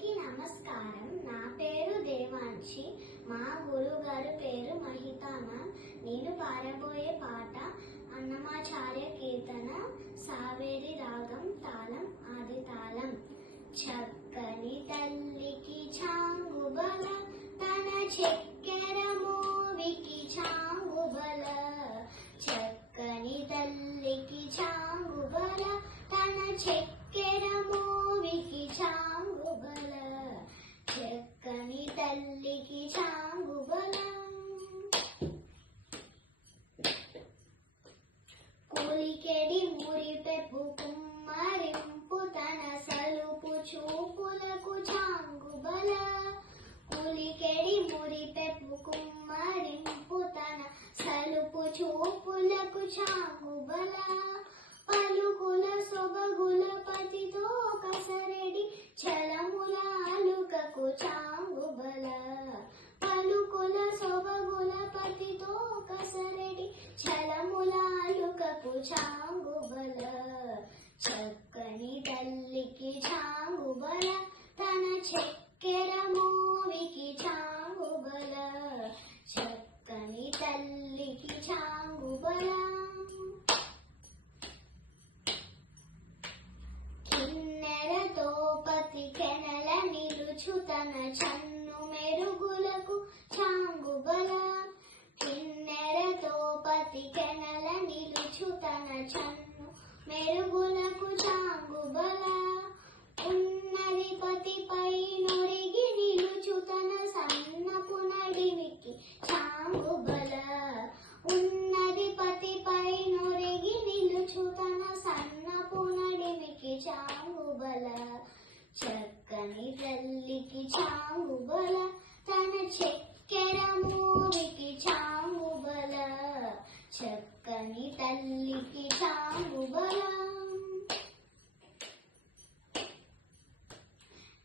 అందరికీ నమస్కారం. నా పేరు దేవాంశి. మా గురుగారు పేరు మహితానా. నేను పాడబోయే పాట అన్నమాచార్య కీర్తన, సావేరి రాగం, తాళం ఆది తాళం. చక్కని తల్లికి చాంగుబల, తన చక్కెర మోవికి చాంగుబల. చక్కని తల్లికి చాంగుబల, తన చక్కెర మోవికి చాంగుబల. చక్కని తల్లికి చాంగుబల. కూలికెడి మురిపెప్పు కుమ్మరింపు, తన సలుపు చూపులకు చాంగుబల. కూలికెడి మురిపెప్పు కుమ్మరింపు, తన సలుపు చూపులకు చాంగుబల. పలుకుల సొబగుల పతితో కసరెడి, చలముల అలుకకు చాంగుబల. పలుకుల సొబగుల పతితో కసరెడి, చలముల అలుకకు చాంగుబల. చక్కని తల్లికి చాంగుబల, తన చక్కెర మోవికి చాంగుబల. చక్కని తల్లికి చాంగుబల. కిన్నెరతో పతి కెనల నిలుచు, తన చన్ను మెరుగులకు చాంగుబల. కిన్నెరతో పతి కెనల నిలుచు, తన చన్ను మెరుగులకు చాంగుబల. ఉన్నది పతిపై నొరిగి నిలుచు, తన సన్నపు నడిమికి చాంగుబల. ఉన్నది పతిపై నొరిగి నిలుచు, తన సన్నపు నడిమికి చాంగుబల. చక్కని తల్లికి చాంగుబల, తన చక్కెర మోవికి చాంగుబల. చక్కని తల్లికి చాంగుబల.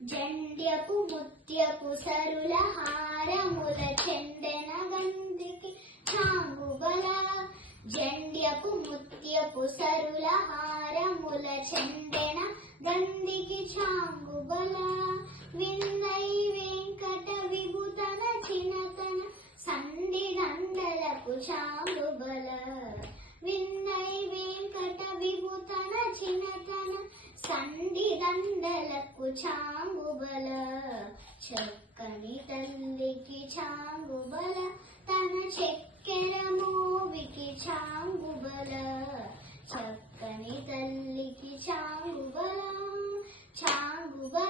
జండ్యపు ముత్యపు సరుల హారముల చెండెన గంధికి చాంగుబల. జండ్యపు ముత్యపు సరుల హారముల చెండెన గంధికి చాంగుబల. విందై వెంకట విభుతన చినతన సంధి దండలకు చాంగుబల. విందై వెంకట విభుతన చినతన సంధి దండలకు చాంగుబల. చక్కని తల్లికి చాంగుబల, తన చక్కెర మోవికి చాంగుబల. చక్కని తల్లికి చాంగుబల. చాంగుబల.